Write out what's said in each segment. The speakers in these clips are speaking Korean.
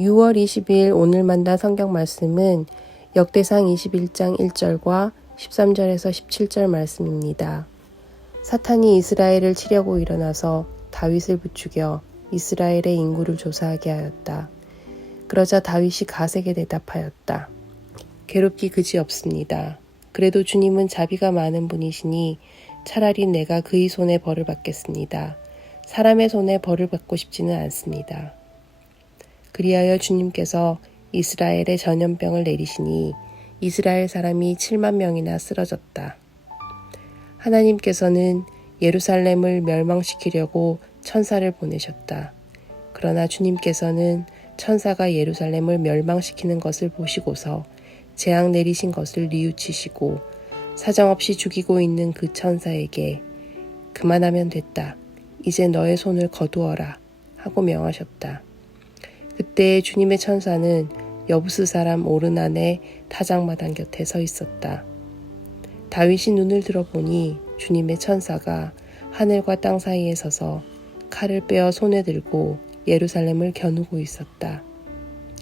6월 20일 오늘 만난 성경 말씀은 역대상 21장 1절과 13절에서 17절 말씀입니다. 사탄이 이스라엘을 치려고 일어나서 다윗을 부추겨 이스라엘의 인구를 조사하게 하였다. 그러자 다윗이 갓에게 대답하였다. 괴롭기 그지없습니다. 그래도 주님은 자비가 많은 분이시니 차라리 내가 그의 손에 벌을 받겠습니다. 사람의 손에 벌을 받고 싶지는 않습니다. 그리하여 주님께서 이스라엘의 전염병을 내리시니 이스라엘 사람이 7만 명이나 쓰러졌다. 하나님께서는 예루살렘을 멸망시키려고 천사를 보내셨다. 그러나 주님께서는 천사가 예루살렘을 멸망시키는 것을 보시고서 재앙 내리신 것을 뉘우치시고 사정없이 죽이고 있는 그 천사에게 그만하면 됐다. 이제 너의 손을 거두어라 하고 명하셨다. 그때 주님의 천사는 여부스 사람 오르난의 타작마당 곁에 서 있었다. 다윗이 눈을 들어보니 주님의 천사가 하늘과 땅 사이에 서서 칼을 빼어 손에 들고 예루살렘을 겨누고 있었다.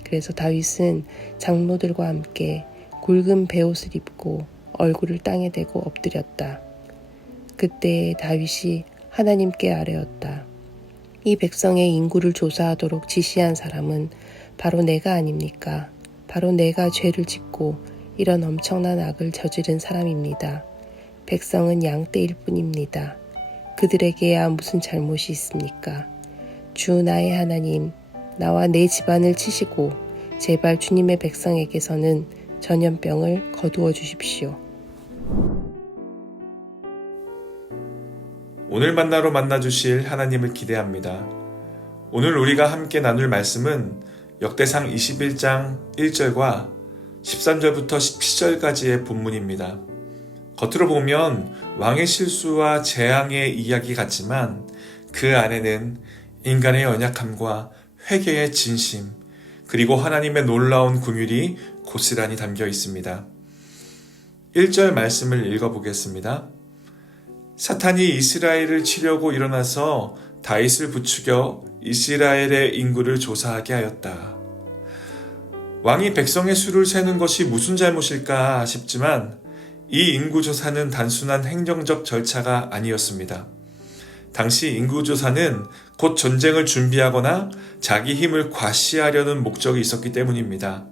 그래서 다윗은 장로들과 함께 굵은 베옷을 입고 얼굴을 땅에 대고 엎드렸다. 그때 다윗이 하나님께 아뢰었다. 이 백성의 인구를 조사하도록 지시한 사람은 바로 내가 아닙니까? 바로 내가 죄를 짓고 이런 엄청난 악을 저지른 사람입니다. 백성은 양떼일 뿐입니다. 그들에게야 무슨 잘못이 있습니까? 주 나의 하나님, 나와 내 집안을 치시고 제발 주님의 백성에게서는 전염병을 거두어 주십시오. 오늘 만나러 만나주실 하나님을 기대합니다. 오늘 우리가 함께 나눌 말씀은 역대상 21장 1절과 13절부터 17절까지의 본문입니다. 겉으로 보면 왕의 실수와 재앙의 이야기 같지만 그 안에는 인간의 연약함과 회개의 진심, 그리고 하나님의 놀라운 긍휼이 고스란히 담겨 있습니다. 1절 말씀을 읽어보겠습니다. 사탄이 이스라엘을 치려고 일어나서 다윗을 부추겨 이스라엘의 인구를 조사하게 하였다. 왕이 백성의 수를 세는 것이 무슨 잘못일까 싶지만 이 인구조사는 단순한 행정적 절차가 아니었습니다. 당시 인구조사는 곧 전쟁을 준비하거나 자기 힘을 과시하려는 목적이 있었기 때문입니다.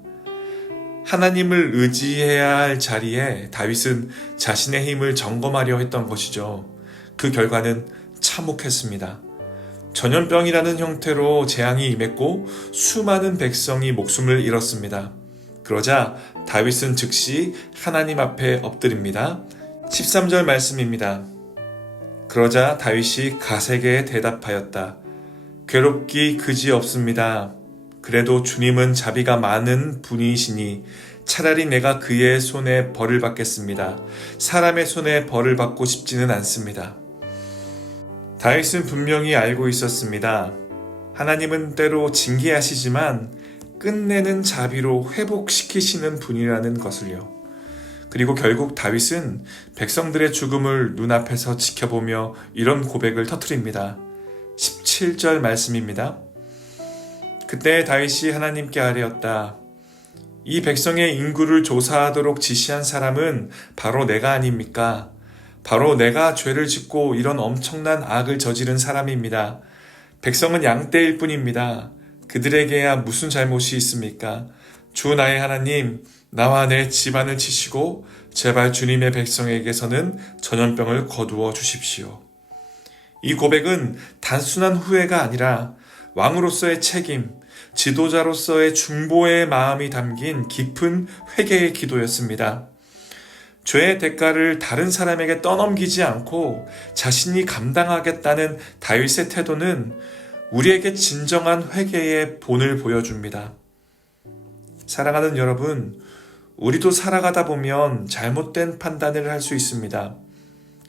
하나님을 의지해야 할 자리에 다윗은 자신의 힘을 점검하려 했던 것이죠. 그 결과는 참혹했습니다. 전염병이라는 형태로 재앙이 임했고 수많은 백성이 목숨을 잃었습니다. 그러자 다윗은 즉시 하나님 앞에 엎드립니다. 13절 말씀입니다. 그러자 다윗이 갓에게 대답하였다. 괴롭기 그지없습니다. 그래도 주님은 자비가 많은 분이시니 차라리 내가 그의 손에 벌을 받겠습니다. 사람의 손에 벌을 받고 싶지는 않습니다. 다윗은 분명히 알고 있었습니다. 하나님은 때로 징계하시지만 끝내는 자비로 회복시키시는 분이라는 것을요. 그리고 결국 다윗은 백성들의 죽음을 눈앞에서 지켜보며 이런 고백을 터뜨립니다. 17절 말씀입니다. 그때 다윗이 하나님께 아뢰었다. 이 백성의 인구를 조사하도록 지시한 사람은 바로 내가 아닙니까? 바로 내가 죄를 짓고 이런 엄청난 악을 저지른 사람입니다. 백성은 양떼일 뿐입니다. 그들에게야 무슨 잘못이 있습니까? 주 나의 하나님, 나와 내 집안을 치시고 제발 주님의 백성에게서는 전염병을 거두어 주십시오. 이 고백은 단순한 후회가 아니라 왕으로서의 책임, 지도자로서의 중보의 마음이 담긴 깊은 회개의 기도였습니다. 죄의 대가를 다른 사람에게 떠넘기지 않고 자신이 감당하겠다는 다윗의 태도는 우리에게 진정한 회개의 본을 보여줍니다. 사랑하는 여러분, 우리도 살아가다 보면 잘못된 판단을 할 수 있습니다.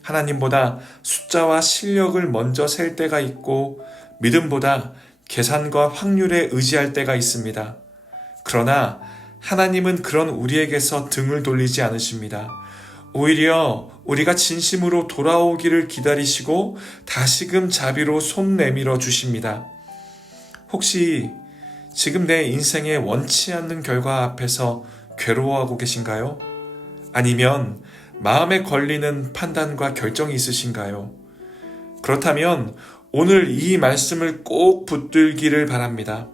하나님보다 숫자와 실력을 먼저 셀 때가 있고 믿음보다 계산과 확률에 의지할 때가 있습니다. 그러나 하나님은 그런 우리에게서 등을 돌리지 않으십니다. 오히려 우리가 진심으로 돌아오기를 기다리시고 다시금 자비로 손 내밀어 주십니다. 혹시 지금 내 인생에 원치 않는 결과 앞에서 괴로워하고 계신가요? 아니면 마음에 걸리는 판단과 결정이 있으신가요? 그렇다면 오늘 이 말씀을 꼭 붙들기를 바랍니다.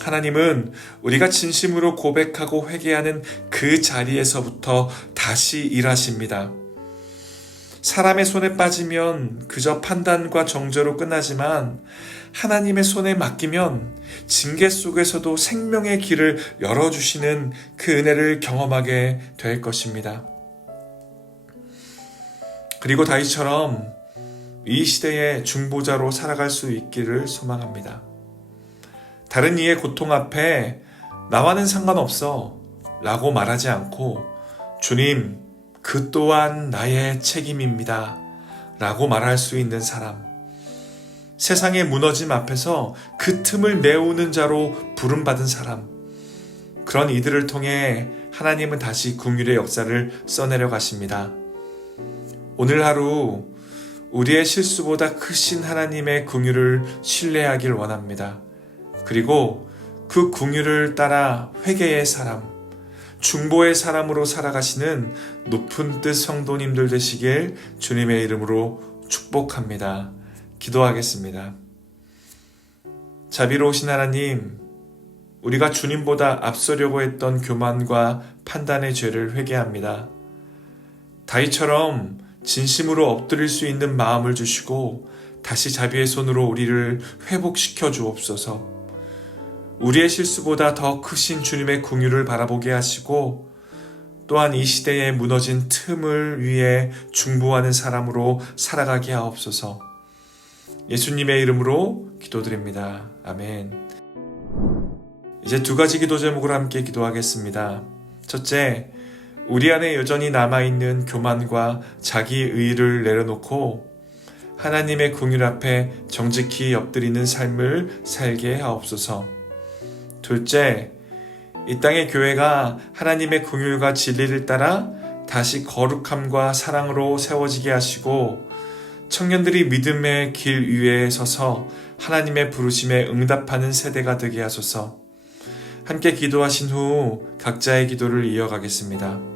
하나님은 우리가 진심으로 고백하고 회개하는 그 자리에서부터 다시 일하십니다. 사람의 손에 빠지면 그저 판단과 정죄로 끝나지만 하나님의 손에 맡기면 징계 속에서도 생명의 길을 열어주시는 그 은혜를 경험하게 될 것입니다. 그리고 다윗처럼 이 시대의 중보자로 살아갈 수 있기를 소망합니다. 다른 이의 고통 앞에 나와는 상관없어 라고 말하지 않고 주님, 그 또한 나의 책임입니다 라고 말할 수 있는 사람. 세상의 무너짐 앞에서 그 틈을 메우는 자로 부름받은 사람. 그런 이들을 통해 하나님은 다시 긍휼의 역사를 써내려 가십니다. 오늘 하루 우리의 실수보다 크신 하나님의 긍휼을 신뢰하길 원합니다. 그리고 그 긍휼을 따라 회개의 사람, 중보의 사람으로 살아가시는 높은 뜻 성도님들 되시길 주님의 이름으로 축복합니다. 기도하겠습니다. 자비로우신 하나님, 우리가 주님보다 앞서려고 했던 교만과 판단의 죄를 회개합니다. 다윗처럼 진심으로 엎드릴 수 있는 마음을 주시고 다시 자비의 손으로 우리를 회복시켜 주옵소서. 우리의 실수보다 더 크신 주님의 긍휼을 바라보게 하시고 또한 이 시대에 무너진 틈을 위해 중보하는 사람으로 살아가게 하옵소서. 예수님의 이름으로 기도드립니다. 아멘. 이제 두 가지 기도 제목을 함께 기도하겠습니다. 첫째, 우리 안에 여전히 남아있는 교만과 자기의의를 내려놓고 하나님의 긍휼 앞에 정직히 엎드리는 삶을 살게 하옵소서. 둘째, 이 땅의 교회가 하나님의 긍휼과 진리를 따라 다시 거룩함과 사랑으로 세워지게 하시고 청년들이 믿음의 길 위에 서서 하나님의 부르심에 응답하는 세대가 되게 하소서. 함께 기도하신 후 각자의 기도를 이어가겠습니다.